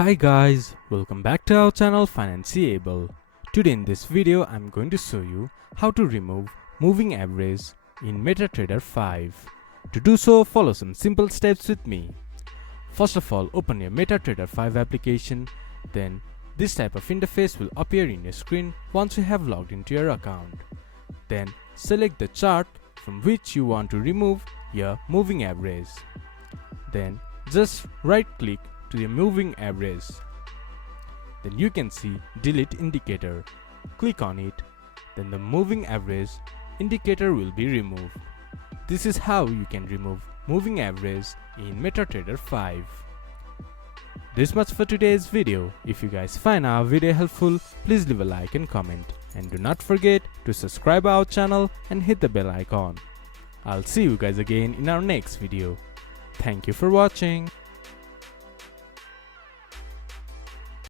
Hi guys, welcome back to our channel Financeable. Today in this video I'm going to show you how to remove moving average in MetaTrader 5. To do so, follow some simple steps with me. First of all, open your MetaTrader 5 application. Then this type of interface will appear in your screen once you have logged into your account. Then select the chart from which you want to remove your moving average. Then just right click to the moving average. Then you can see delete indicator. Click on it. Then the moving average indicator will be removed. This is how you can remove moving average in MetaTrader 5. This much for today's video. If you guys find our video helpful, please leave a like and comment. And do not forget to subscribe our channel and hit the bell icon. I'll see you guys again in our next video. Thank you for watching.